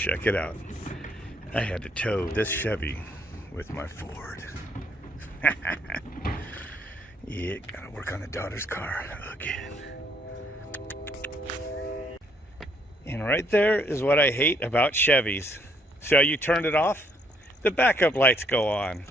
Check it out. I had to tow this Chevy with my Ford. Yeah, gotta work on the daughter's car again. And right there is what I hate about Chevys. See how you turned it off? The backup lights go on.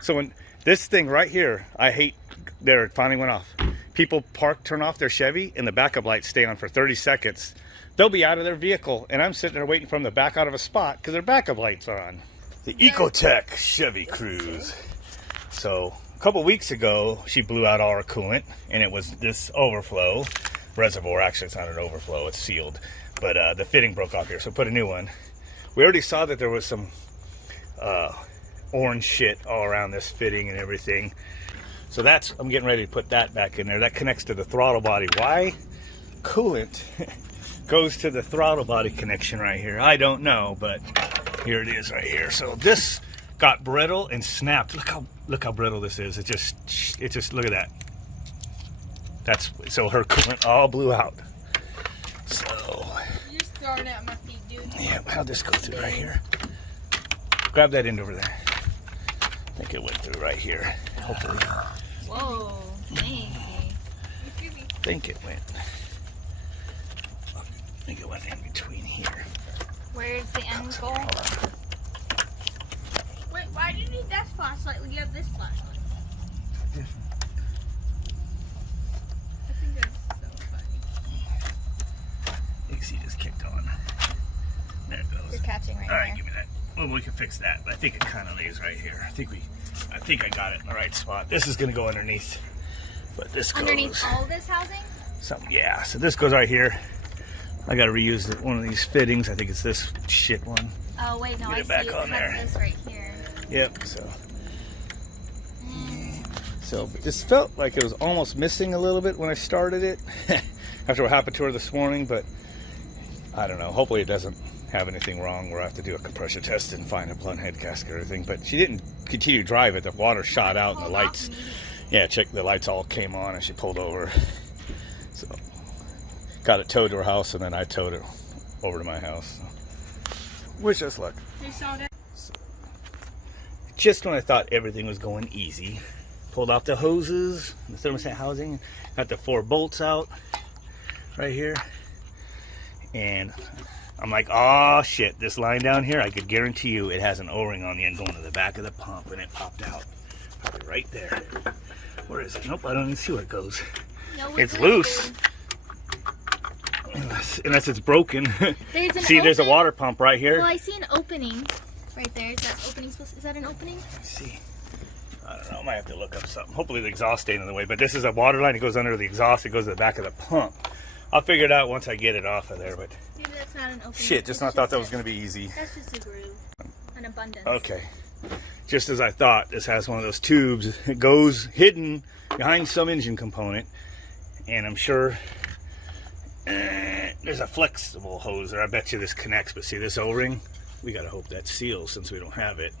So when this thing right here, I hate, there, it finally went off. People park, turn off their Chevy, and the backup lights stay on for 30 seconds. They'll be out of their vehicle, and I'm sitting there waiting for them to back out of a spot because their backup lights are on. The Ecotech Chevy Cruise. So a couple weeks ago, she blew out all her coolant, and it was this overflow reservoir. Actually, it's not an overflow, it's sealed. But the fitting broke off here, so put a new one. We already saw that there was some orange shit all around this fitting and everything. So that's, I'm getting ready to put that back in there. That connects to the throttle body. Why coolant goes to the throttle body connection right here, I don't know, but here it is right here. So this got brittle and snapped. Look how brittle this is. It just look at that. That's, so her coolant all blew out. So you're just throwing it at my feet, dude. Yeah, how'd this go through right here? Grab that end over there. I think it went through right here. Hopefully. Whoa, amazing. I think it went. I think it went in between here. Where's the end goal? Wait, why do you need that flashlight when you have this flashlight? I think that's so funny. You can see this kicked on. There it goes. You're catching right All right, here. give me that. Well, we can fix that. I think it kind of lays right here. I think I got it in the right spot. This is going to go underneath, but this goes Underneath all this housing? something. Yeah. So this goes right here. I got to reuse one of these fittings. I think it's this shit one. Oh wait, no, Get I it back see it on there. has this right here. Yep. So this felt like it was almost missing a little bit when I started it. After what happened to her this morning, but I don't know. Hopefully it doesn't have anything wrong where I have to do a compression test and find a blunt head gasket or anything. But she didn't continue to drive it. The water shot out and the lights, yeah, check, the lights all came on and she pulled over. So got it towed to her house, and then I towed it over to my house. So, wish us luck. You saw that? So, just when I thought everything was going easy, pulled off the hoses, the thermostat housing, got the 4 bolts out right here, and I'm like, oh shit, this line down here, I could guarantee you it has an O-ring on the end going to the back of the pump, and it popped out. Probably right there. Where is it? Nope, I don't even see where it goes. No, it's loose. Unless it's broken. See, there's a water pump right here. Well, I see an opening right there. Is that opening supposed? Is that an opening? Let's see. I don't know. I might have to look up something. Hopefully the exhaust ain't in the way. But this is a water line. It goes under the exhaust. It goes to the back of the pump. I'll figure it out once I get it off of there. But maybe that's not an opening. shit, just not thought that was going to be easy. That's just a groove. An abundance. Okay. Just as I thought, this has one of those tubes. It goes hidden behind some engine component. And I'm sure there's a flexible hose there. I bet you this connects. But see this O-ring? We got to hope that seals since we don't have it.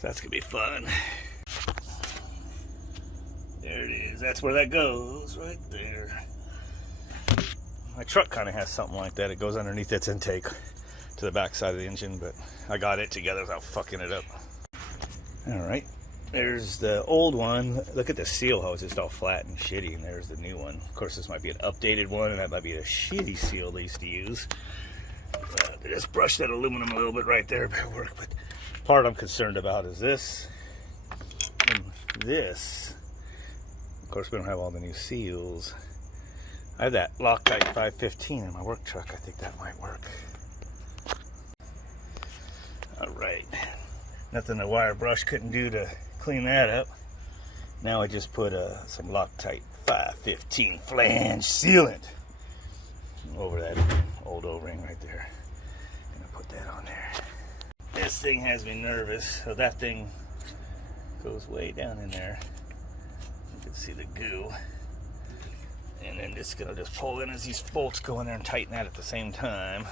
That's going to be fun. There it is. That's where that goes, right there. My truck kind of has something like that. It goes underneath its intake to the back side of the engine, but I got it together without fucking it up. All right. There's the old one. Look at the seal hose. It's all flat and shitty, and there's the new one. Of course, this might be an updated one, and that might be a shitty seal they used to use. They just brushed that aluminum a little bit right there, but it worked. But part I'm concerned about is this and this. Of course, we don't have all the new seals. I have that Loctite 515 in my work truck. I think that might work. All right. Nothing the wire brush couldn't do to clean that up. Now I just put some Loctite 515 flange sealant over that old O-ring right there. And I put that on there. This thing has me nervous. So that thing goes way down in there. You can see the goo. And then it's gonna just pull in as these bolts go in there and tighten that at the same time.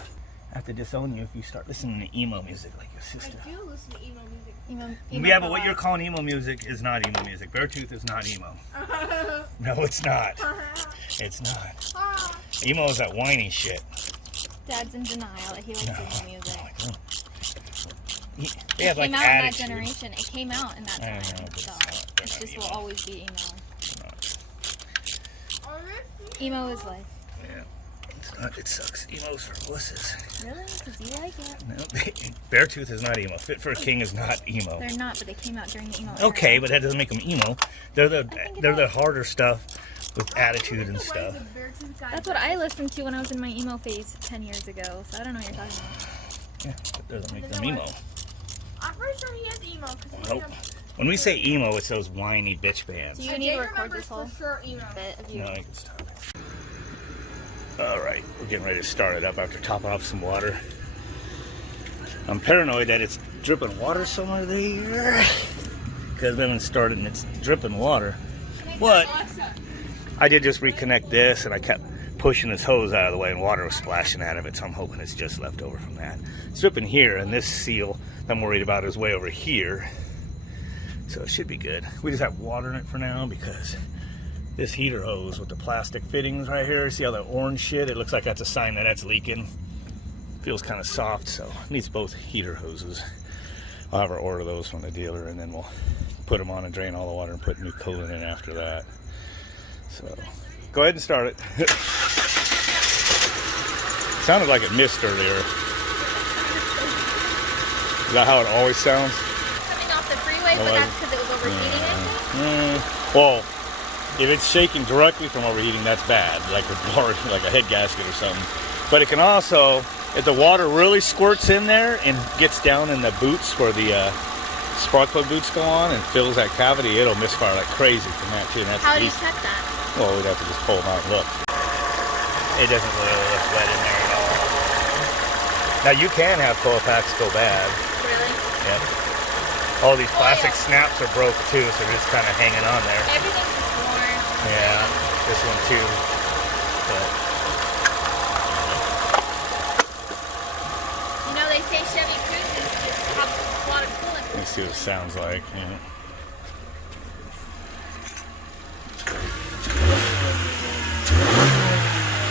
I have to disown you if you start listening to emo music like your sister. I do listen to emo music. Yeah, but what you're calling emo music is not emo music. Beartooth is not emo. No, it's not. It's not. Emo is that whiny shit. Dad's in denial that he likes emo music. They have It like came out in that attitude. generation. It came out in that I time. know, but So they're it not just emo. will always be emo. Emo is life. Yeah. It's not, it sucks. Emo's for wusses. Really? Because you like it. No, Beartooth is not emo. Fit for a King is not emo. They're not, but they came out during the emo era. Okay, but that doesn't make them emo. They're the harder stuff with attitude and stuff. That's what I listened to when I was in my emo phase 10 years ago, so I don't know what you're talking about. Yeah, that doesn't make them emo. I'm pretty sure he is emo. Nope. When we say emo, it's those whiny bitch bands. Do you need to record this whole for sure emo. bit of you? No, you can stop it. Alright, we're getting ready to start it up after topping off some water. I'm paranoid that it's dripping water somewhere there. Because then it started and it's dripping water. But I did just reconnect this and I kept pushing this hose out of the way and water was splashing out of it, so I'm hoping it's just left over from that. It's dripping here, and this seal I'm worried about is way over here. So it should be good. We just have water in it for now because this heater hose with the plastic fittings right here, see all that orange shit? It looks like that's a sign that that's leaking. Feels kind of soft, so it needs both heater hoses. I'll have her order those from the dealer, and then we'll put them on and drain all the water and put new coolant in after that. So go ahead and start it. Sounded like it missed earlier. Is that how it always sounds? Coming off the freeway, but that's because it was overheating it? Well, if it's shaking directly from overheating, that's bad, like a head gasket or something. But it can also, if the water really squirts in there and gets down in the boots where the spark plug boots go on and fills that cavity, it'll misfire like crazy from that too. And that's How do you check that? Well, we'd have to just pull them out and look. It doesn't really look wet in there at all. Now you can have coil packs go bad. Really? Yep. All these plastic snaps are broke too, so they're just kind of hanging on there. Everything's just worn. Yeah, this one too. But You know, they say Chevy cruises just have a lot of coolant. let's see what it sounds like. Yeah.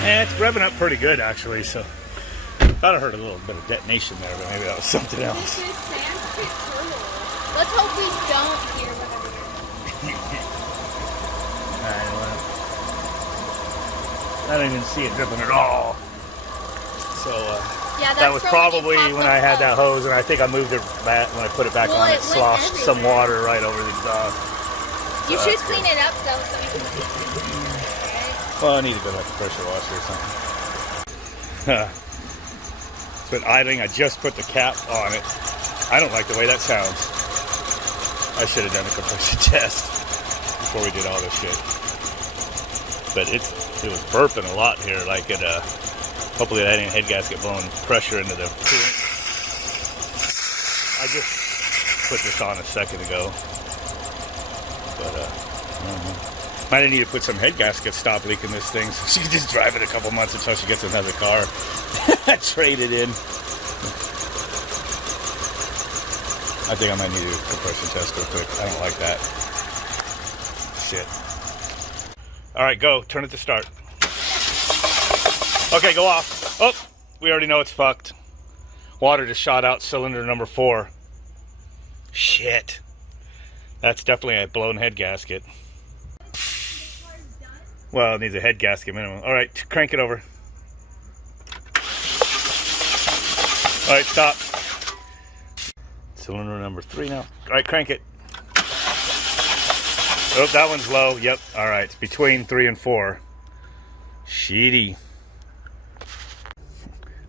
Yeah, it's revving up pretty good actually, so thought I heard a little bit of detonation there, but maybe that was something else. This is Sanskrit turtle. Let's hope we don't hear whatever you're I don't even see it dripping at all. So Yeah, that was probably when I had that hose. hose, and I think I moved it back when I put it back Well, on. it It went sloshed some everywhere. water right over the exhaust. You So should that's clean good. it up though so we can see it. Well, I need to go like a pressure washer or something. It's been idling. I just put the cap on it. I don't like the way that sounds. I should have done a compression test before we did all this shit. But it was burping a lot here. Like it, hopefully that ain't head gasket blowing pressure into the coolant. I just put this on a second ago. But I don't know. Might need to put some head gasket stop leaking this thing so she can just drive it a couple months until she gets another car. Trade it in. I think I might need to do a compression test real quick. I don't like that. Shit. Alright, go. Turn it to start. Okay, go off. Oh, we already know it's fucked. Water just shot out cylinder number 4. Shit. That's definitely a blown head gasket. Well, it needs a head gasket minimum. Alright, crank it over. Alright, stop. Cylinder number 3 now. Alright, crank it. Oh, that one's low. Yep. Alright, it's between 3 and 4. Shitty.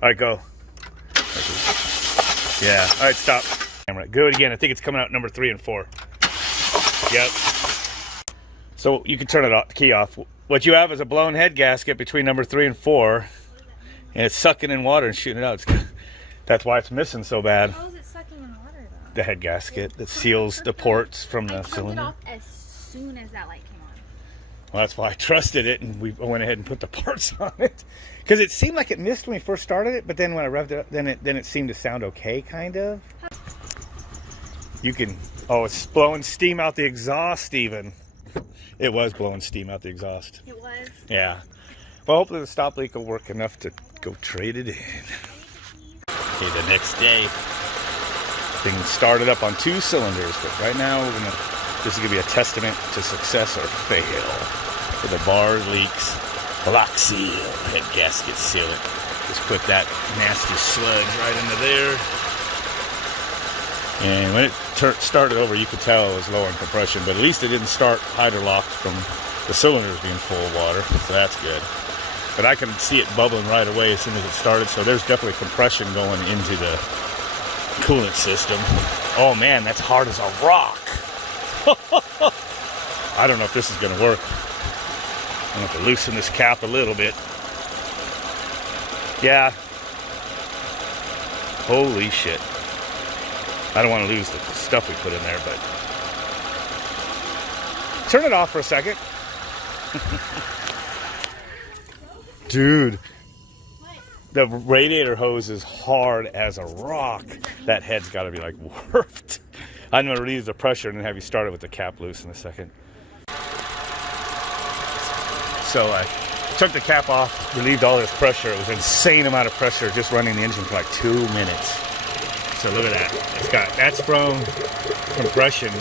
Alright, go. Yeah. Alright, stop. Do it again. I think it's coming out number 3 and 4. Yep. So you can turn it off, the key off. What you have is a blown head gasket between number 3 and 4, and it's sucking in water and shooting it out. That's why it's missing so bad. How is it sucking in water though? The head gasket that seals the ports from the I turned it cylinder. off as soon as that light came on. Well, that's why I trusted it, and we went ahead and put the parts on it. Because it seemed like it missed when we first started it, but then when I revved it up, then it seemed to sound okay, kind of. You can... Oh, it's blowing steam out the exhaust even. It was blowing steam out the exhaust. It was. Yeah. Well, hopefully the stop leak will work enough to go trade it in. Okay, the next day, things started up on 2 cylinders, but right now this is gonna be a testament to success or fail. For the bar leaks, lock seal, head gasket sealant. Just put that nasty sludge right into there. And when it started over, you could tell it was low in compression, but at least it didn't start hydrolocked from the cylinders being full of water, so that's good. But I can see it bubbling right away as soon as it started, so there's definitely compression going into the coolant system. Oh man, that's hard as a rock. I don't know if this is going to work. I'm going to have to loosen this cap a little bit. Yeah. Holy shit. I don't want to lose the stuff we put in there, but... Turn it off for a second. Dude. The radiator hose is hard as a rock. That head's got to be like warped. I'm going to relieve the pressure and then have you start it with the cap loose in a second. So I took the cap off, relieved all this pressure. It was an insane amount of pressure just running the engine for like 2 minutes. So look at that. That's from compression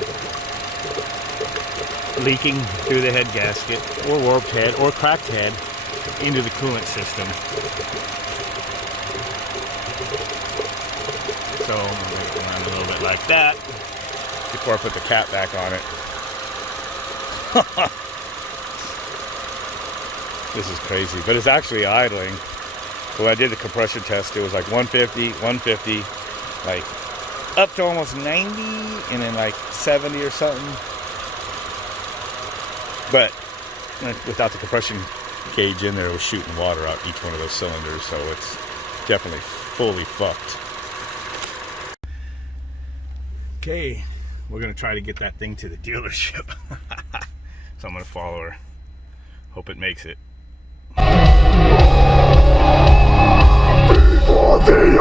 leaking through the head gasket or warped head or cracked head into the coolant system. So I'm going to make it around a little bit like that before I put the cap back on it. This is crazy, but it's actually idling. When I did the compression test, it was like 150, 150, like up to almost 90, and then like 70 or something. But without the compression gauge in there, it was shooting water out each one of those cylinders, so it's definitely fully fucked. Okay, we're gonna try to get that thing to the dealership. So I'm gonna follow her. Hope it makes it. Before the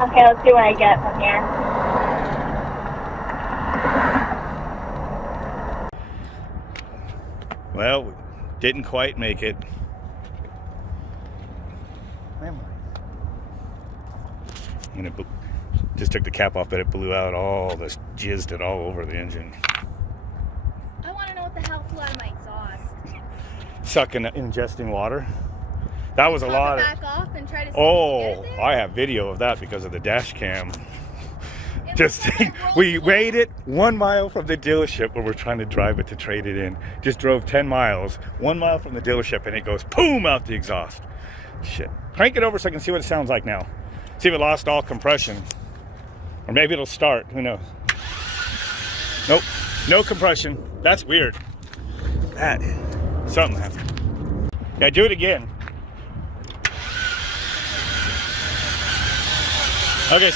Okay, let's see what I get from here. Well, we didn't quite make it. And it just took the cap off, but it blew out all this, jizzed it all over the engine. I want to know what the hell flew out of my exhaust. Sucking, ingesting water. That was a lot. Back off and try to see Oh, if you get it there? I have video of that because of the dash cam. Just we waited 1 mile from the dealership where we're trying to drive it to trade it in. Just drove 10 miles, 1 mile from the dealership, and it goes boom out the exhaust. Shit. Crank it over so I can see what it sounds like now. See if it lost all compression. Or maybe it'll start. Who knows? Nope. No compression. That's weird. That. Something happened. Yeah, do it again. Okay.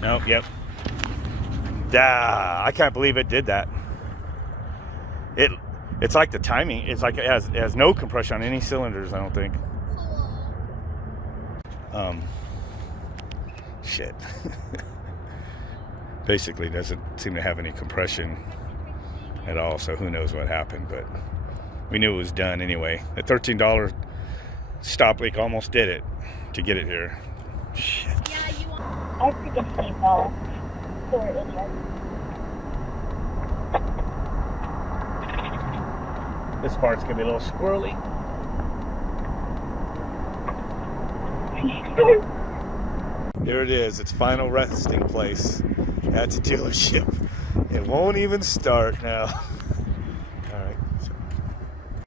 No, yep. I can't believe it did that. It's like the timing. It's like it has no compression on any cylinders, I don't think. Shit. Basically doesn't seem to have any compression at all, so who knows what happened, but we knew it was done anyway. The $13 stop leak almost did it to get it here. Shit. Yeah, you want... I freaking hate those. Poor idiot. This part's gonna be a little squirrely. Here it is, its final resting place at the dealership. It won't even start now.